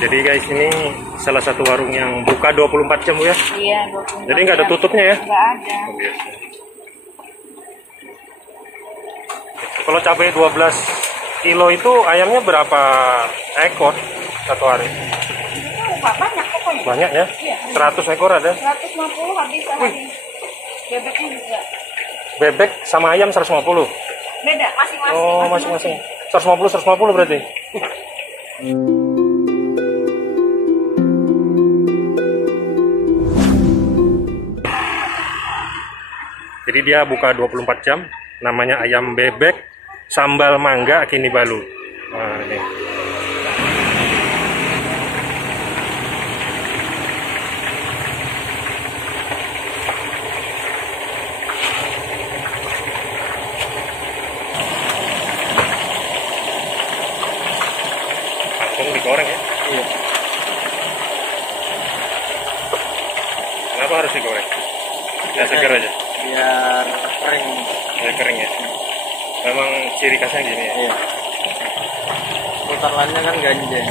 Jadi guys, ini salah satu warung yang buka 24 jam Bu ya? Iya, 24 Jadi nggak ada jam. tutupnya ya? Nggak ada. Oh, biasa. Kalau cabai 12 kilo itu ayamnya berapa ekor satu hari? Itu banyak pokoknya. Banyak ya? Iya. 100 ekor ada? 150 habis sehari. Bebeknya juga. Bebek sama ayam 150? Beda, masing-masing. Oh, masing-masing. 150 berarti? Jadi dia buka 24 jam, namanya ayam bebek sambal mangga Kini Balu. Nah, ini. Langsung digoreng ya? Iya. Kenapa harus digoreng? Ya segar aja. Biar kering. Biar kering ya. Memang ciri khasnya gini ya. Iya. Putarannya kan ganjeng.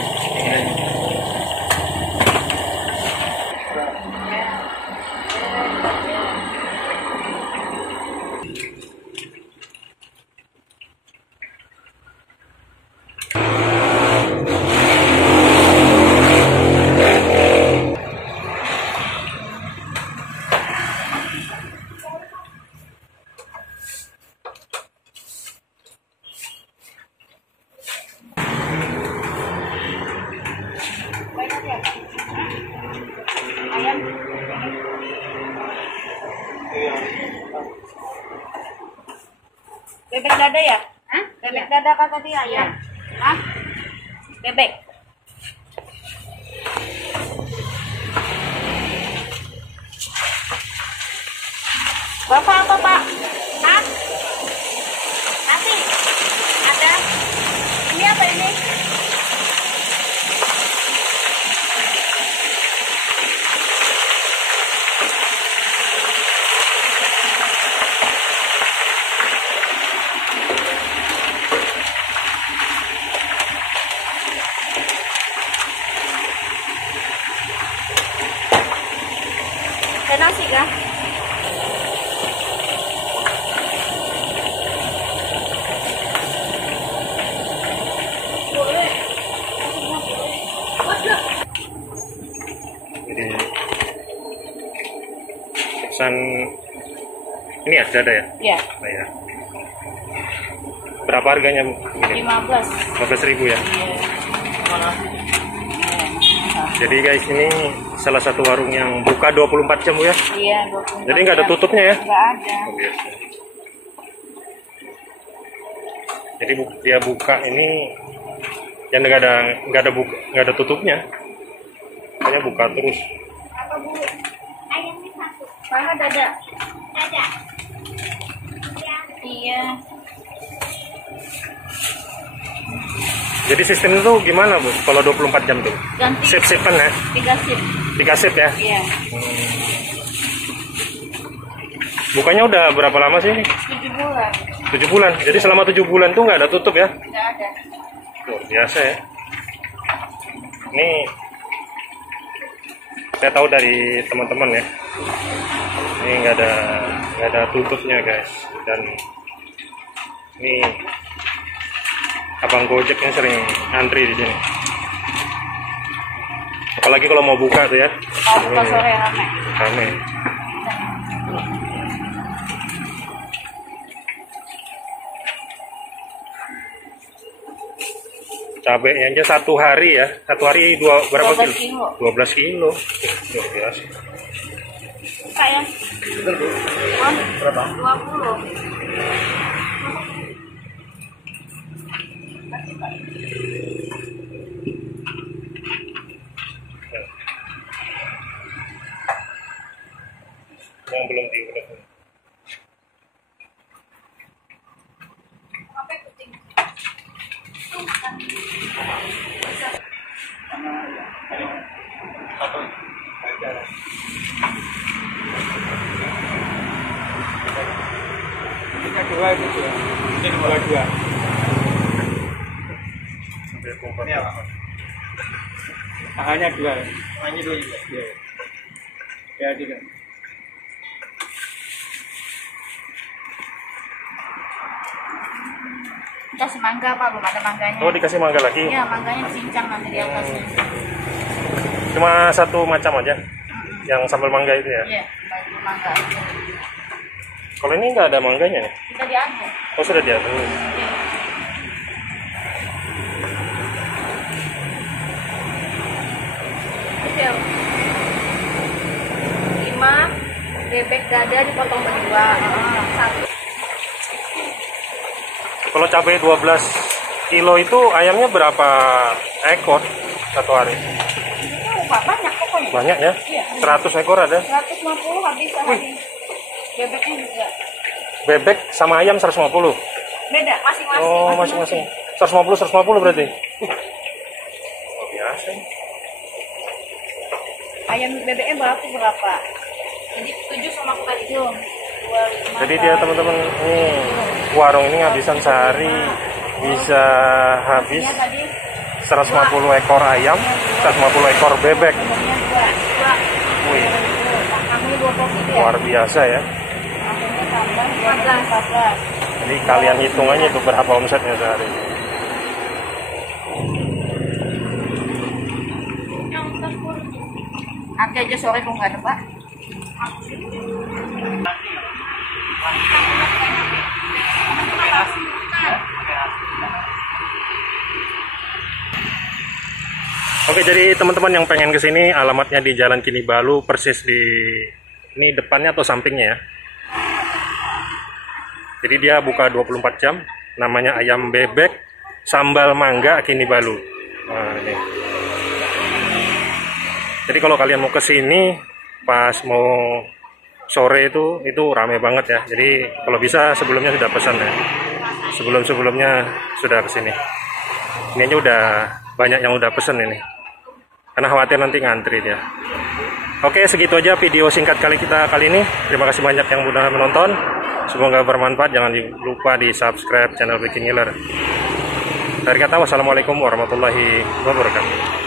Ayam. Iya. Bebek dada ya? Hah? Bebek dada kah tadi ayam? Hah? Bebek. Bapak apa Pak? Hah? Nasi? Ada? Ini apa ini? Ada nasi kah? Boleh. Jadi pesan ini ada ya? Ya, Nah, ya. Berapa harganya Bu? Ini 15. 15.000 ya. Iya. Jadi guys, ini salah satu warung yang buka 24 jam Bu ya? Iya, 24 Jadi nggak ada jam. tutupnya ya? Nggak ada. Oh, biasa. Jadi dia buka ini yang nggak ada tutupnya, hanya buka terus. Apa Bu? Ayamnya satu. Mana dada? Dada. Iya. Jadi sistem itu gimana Bu? Kalau 24 jam tuh? Ganti Sip-sipan ya? 3 sip. 3 sip ya? Iya. Bukanya udah berapa lama sih ini? 7 bulan. 7 bulan. Jadi selama 7 bulan tuh nggak ada tutup ya? Nggak ada. Luar biasa ya. Ini saya tahu dari teman-teman ya. Ini nggak ada tutupnya guys. Dan ini abang Gojek yang sering antri di sini. Apalagi kalau mau buka tuh ya. Kalau buka sore rame. Rame. Cabainya aja satu hari ya. Satu hari berapa 12 kilo? kilo. 12 kilo. Luar biasa. Buka ya? Betul Bu. Berapa? 20. Yang belum diulek. Apa kucing? Ini dua itu ya. Ini dua. Sampai kumpul. Ini apa? Hanya 2. Hanya 2 juga. Iya. Ya tidak. Kasih mangga Pak, belum ada mangganya. Oh, dikasih mangga lagi? Iya, mangganya dicincang nanti di atasnya. Cuma satu macam aja? Yang sambal mangga itu ya? Iya, baju mangga aja. Kalau ini nggak ada mangganya nih? Kita diaduk. Oh, sudah diaduk. Iya. Kecil. 5 bebek dada dipotong berdua. Satu. Kalau cabai 12 kilo itu ayamnya berapa ekor satu hari? Itu Pak, banyak pokoknya. Banyak ya? Iya. 100 ekor ada? 150 habis sehari. Bebeknya juga. Bebek sama ayam 150? Beda, masing-masing. Oh, masing-masing. 150 berarti? Luar biasa. Ayam bebeknya berapa? Jadi 7 sama aku tadi. 25. Jadi dia teman-teman, warung ini ngabisan sehari bisa habis 150 ekor ayam, 150 ekor bebek. Wih, luar biasa ya. Jadi kalian hitung aja itu berapa omsetnya sehari. Nanti aja sore kok nggak ada Pak. Oke, jadi teman-teman yang pengen kesini, alamatnya di Jalan Kinibalu, persis di ini depannya atau sampingnya ya. Jadi dia buka 24 jam, namanya Ayam Bebek Sambal Mangga Kinibalu. Nah, ini. Jadi kalau kalian mau kesini pas mau sore itu rame banget ya. Jadi kalau bisa sebelumnya sudah pesan ya. Sebelum-sebelumnya sudah kesini. Ini aja udah banyak yang udah pesen ini. Karena khawatir nanti ngantri dia. Oke, segitu aja video singkat kita kali ini. Terima kasih banyak yang udah menonton. Semoga bermanfaat. Jangan lupa di subscribe channel Bikin Ngiler. Dari kata wassalamualaikum warahmatullahi wabarakatuh.